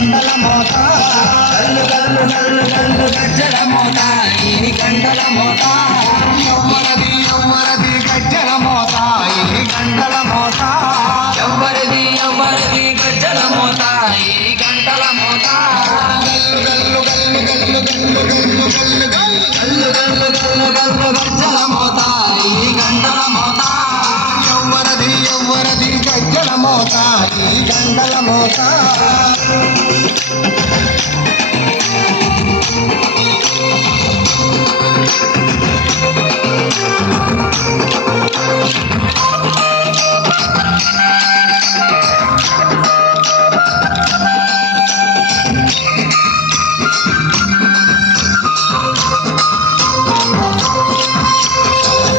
గంటల మోత గల్లు గల్లు గల్లు గల్లు గజ్జల మోత ఈ గంటల మోత ఎవ్వరది ఎవ్వరది గజ్జల మోత ఈ గంటల మోత ఎవ్వరది ఎవ్వరది గజ్జల మోత ఈ గంటల మోత గల్లు గల్లు గల్లు గల్లు గల్లు గల్లు గల్లు గల్లు గల్లు గల్లు గజ్జల మోత ఈ గంటల మోత ఎవ్వరది ఎవ్వరది గజ్జల మోత ఈ గంటల మోత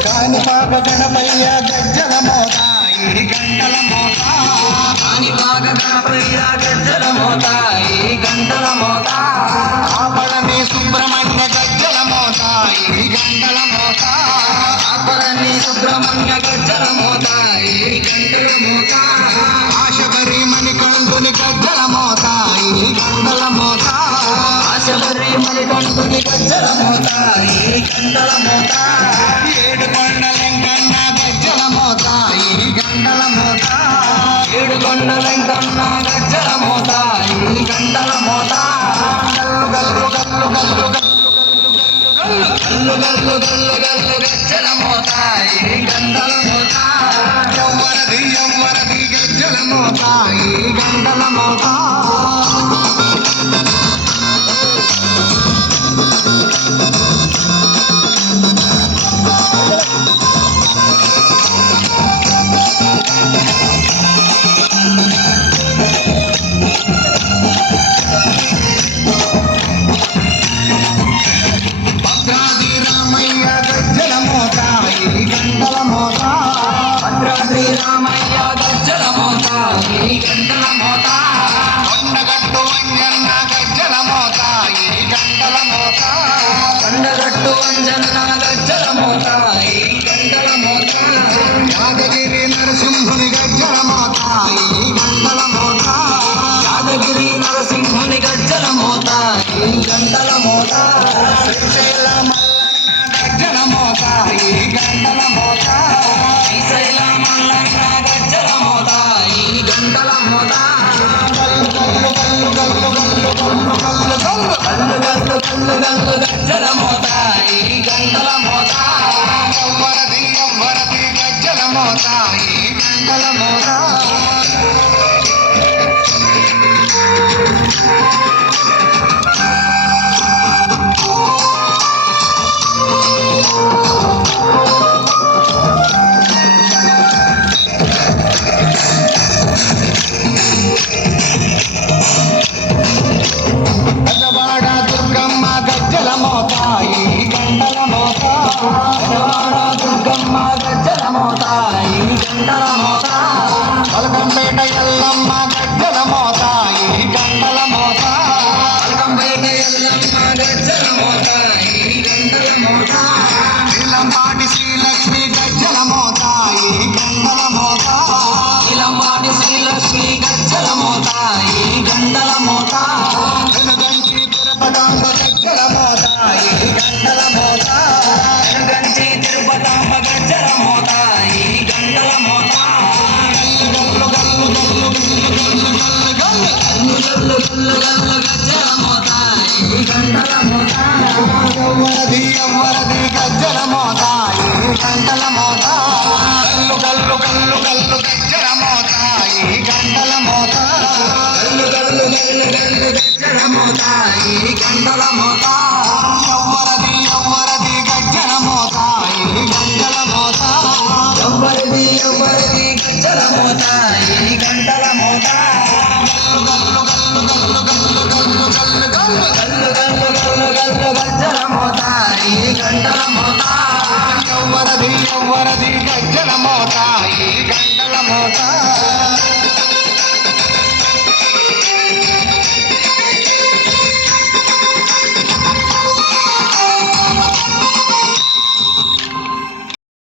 కాణిపాక గణపయ్య గజ్జల మోత ఈ గంటల మోత కాణిపాక గణపయ్య గజ్జల మోత ఈ గంటల మోత ఆపడని సుబ్రహ్మణ్య గజ్జల మోత ఈ గంటల మోత ఆపడని సుబ్రహ్మణ్య గజ్జల మోత ఈ గంటల మోత ఆశబరి మణికంఠుని గజ్జల మోత ఈ గంటల మోత ఆశబరి మణికంఠుని గజ్జల మోత ఈ గంటల మోత ఏడుకొండలెంకన్న గజ్జల మోత ఈ గంటల మోత ఏడుకొండలెంకన్న గజ్జల మోత ఈ గంటల మోత గల్లు గల్లు గల్లు గల్లు గల్లు గల్లు గల్లు గజ్జల మోత ఈ గంటల మోత ఎవ్వరది ఎవ్వరది గజ్జల మోత ఈ గంటల మోత రామయ్య గజ్జల మోత ఈ గంటల మోత కొండగట్టు అంజన్న గజ్జల మోత ఈ గంటల మోత కొండగట్టు అంజన్న గజ్జల మోత ఈ గంటల మోత యాదగిరి నరసింహుని గజ్జల మోత ఈ గంటల మోత యాదగిరి నరసింహుని గజ్జల మోత ఈ గంటల మోత శ్రీశైల మల్లన్న గజ్జల మోత ఈ గంటల మోత శ్రీశైల గజ్జల మోత ఈ గంటల మోత గల్లు గల్లు గల్లు గల్లు గజ్జల మోత ఈ గంటల మోత ఎవ్వరది ఎవ్వరది గజ్జల మోత ఈ గంటల మోత పెద్దవాడ దుర్గమ్మ గజ్జల మోత ఈ గంటల మోత పెద్దవాడ దుర్గమ్మ గజ్జల మోత ఈ గంటల మోత పలకంపేట ఎల్లమ్మ గజ్జల మోత ఈ గంటల మోత పలకంపేట ఎల్లమ్మ గజ్జల మోత ఈ గంటల మోత నీలంపాటి శ్రీలక్ష్మి గజ్జల మోత ఈ గంటల మోత నీలంపాటి శ్రీలక్ష్మి గజ్జల మోత ఈ గంటల మోత వెనుగంచి తిరుపతాంబ గజ్జల మోత ఈ గంటల మోత వెనుగంచి తిరుపతాంబ గజ్జల మోత ఈ గంటల మోత గల్లు గల్లు గల్లు గల్లు గల్లు గల్లు గల్లు గల్లు గజ్జల మోత ఈ గంటల మోత ఎవ్వరది ఎవ్వరది గజ్జల మోత ఈ గంటల మోత గల్లు గల్లు గల్లు గల్లు గజ్జల మోత ఈ గంటల మోత గల్లు గల్లు గల్లు గల్లు గజ్జల మోత ఈ గంటల మోత ఎవ్వరది ఎవ్వరది గజ్జల మోత ఈ గంటల మోత ఎవ్వరది ఎవ్వరది గజ్జల మోత ఈ గంటల మోత గల్లు గల్లు గల్లు గల్లు గల్లు గల్లు గల్లు గల్లు గల్లు గల్లు గజ్జల మోత ఈ గంటల మోత ఎవ్వరది ఎవ్వరది